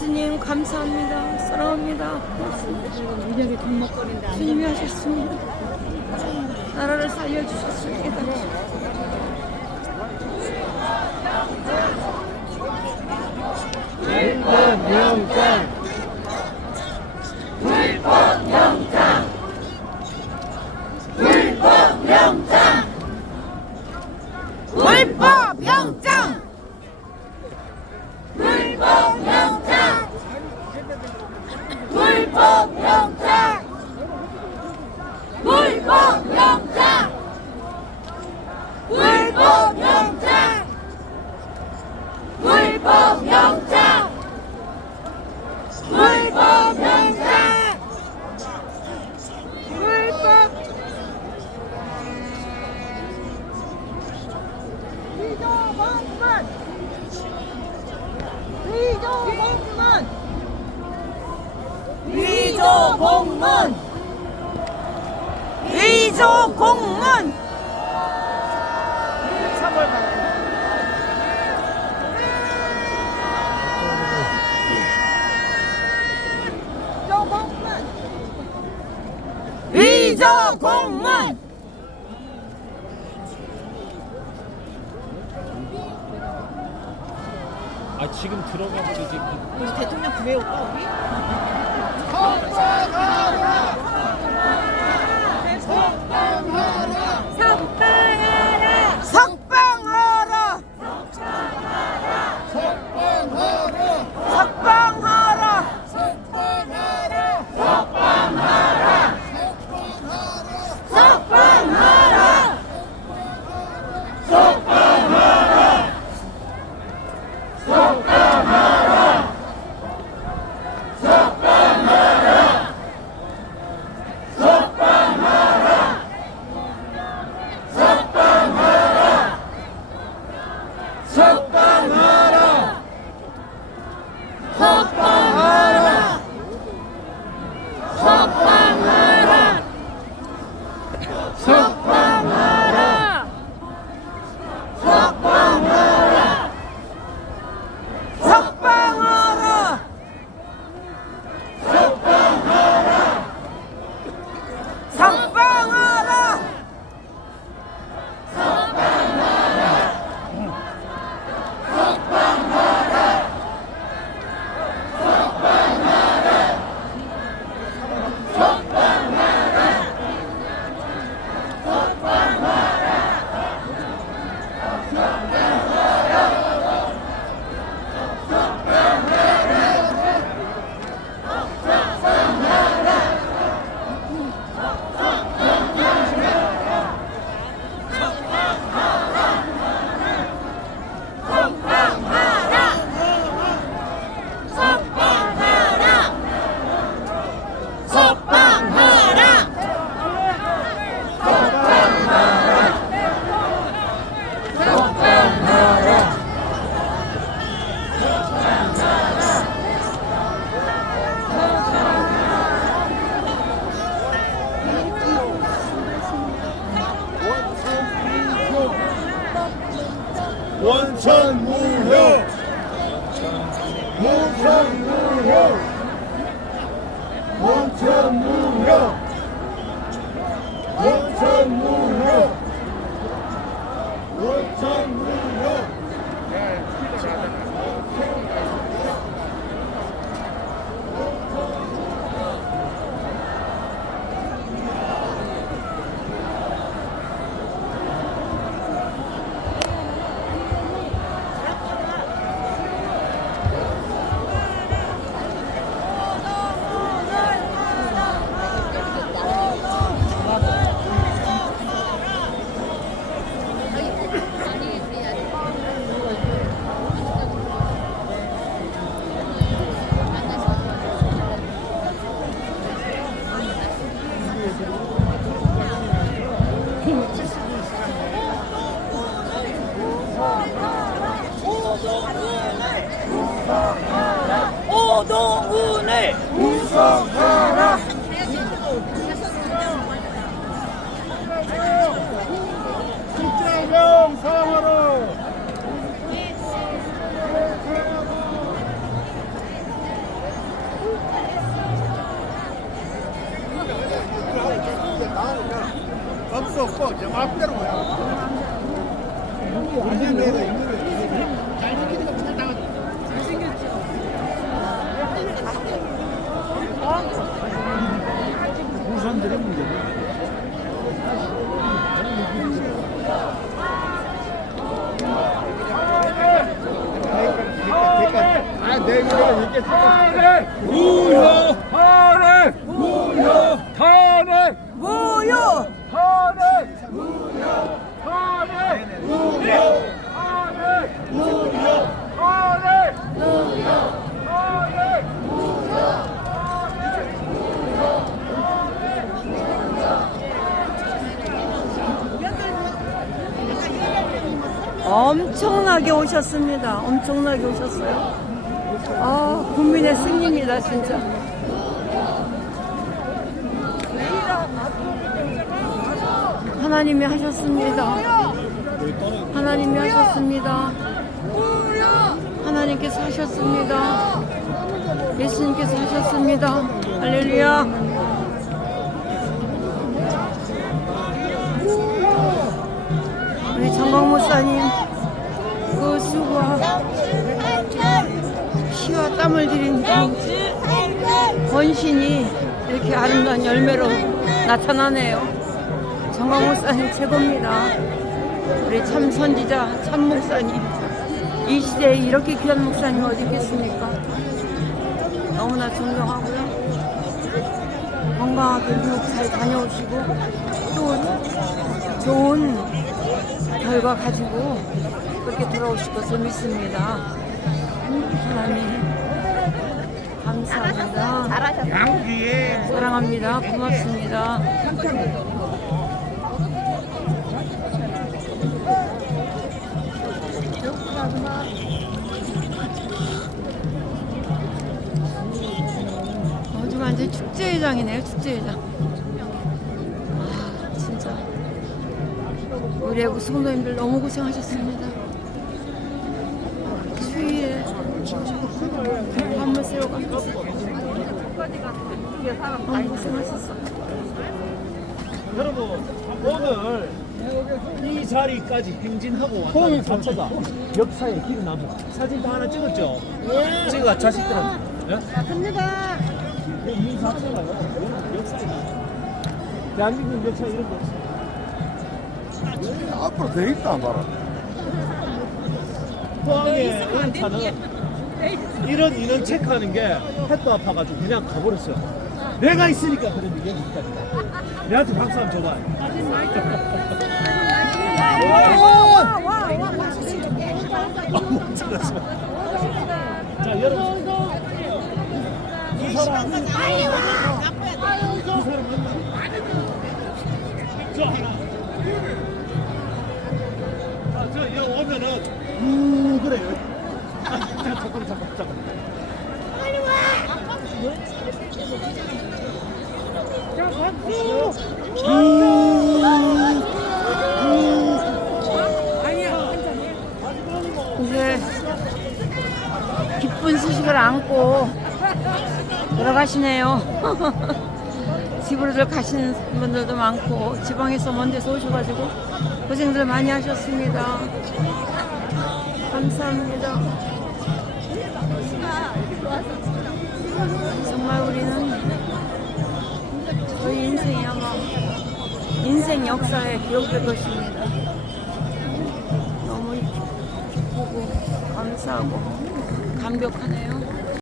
예수님 감사합니다. 사랑합니다. 주님이 하셨습니다. 나라를 살려주셨습니다. 인권 영장 아 지금 들어가면 되지 그- 대통령 구해올까 우리? 아, 아, 아, 昏沉无有 마음대로 아, 내가 이렇게 생각. 무효 탄핵 무효 탄핵 무효 탄핵 무효 탄핵 무효 탄핵 무효 탄핵 무효 탄핵 엄청나게 오셨습니다. 엄청나게 오셨어요. 아, 국민의 승리입니다, 진짜. 하나님이 하셨습니다. 하나님이 하셨습니다. 하나님께서 하셨습니다. 예수님께서 하셨습니다. 할렐루야. 우리 정광 목사님 그 수고와 피와 땀을 들인 그 헌신이 이렇게 아름다운 열매로 나타나네요. 정광 목사님 최고입니다. 우리 참 선지자 참 목사님 이 시대에 이렇게 귀한 목사님 어디 있겠습니까? 너무나 존경하고요. 건강하게 미국 잘 다녀오시고 또 좋은 결과 가지고 그렇게 돌아오실 것을 믿습니다. 하나님 감사합니다. 사랑합니다. 고맙습니다. 완전 축제회장이네요. 축제회장. 아, 진짜 우리 애국 성도님들 너무 고생하셨습니다. 추위에 밤을 새워가면서 너무 고생하셨어. 여러분 오늘 이 자리까지 행진하고 왔다는 자체가 역사의 길이 남은 사진 다 하나 찍었죠? 찍어 자식들한테 예? 갑니다. 이 자체가요 역사의 대한민국 역사 이런 거 없어요 앞으로 돼 있다 말아. 포항에 오는 차는 이런 인원 체크하는 게 햇도 아파가지고 그냥 가버렸어요. 내가 있으니까 그런 일이 여기까지 내한테 박수 한번 줘봐. 자 여러분. 이 사람 이 사람 돌아가시네요. 집으로들 가시는 분들도 많고 지방에서 먼 데서 오셔가지고 고생들 많이 하셨습니다. 감사합니다. 정말 우리는 저희 인생이 아마 인생 역사에 기록될 것입니다. 너무 기쁘고 감사하고 감격하네요.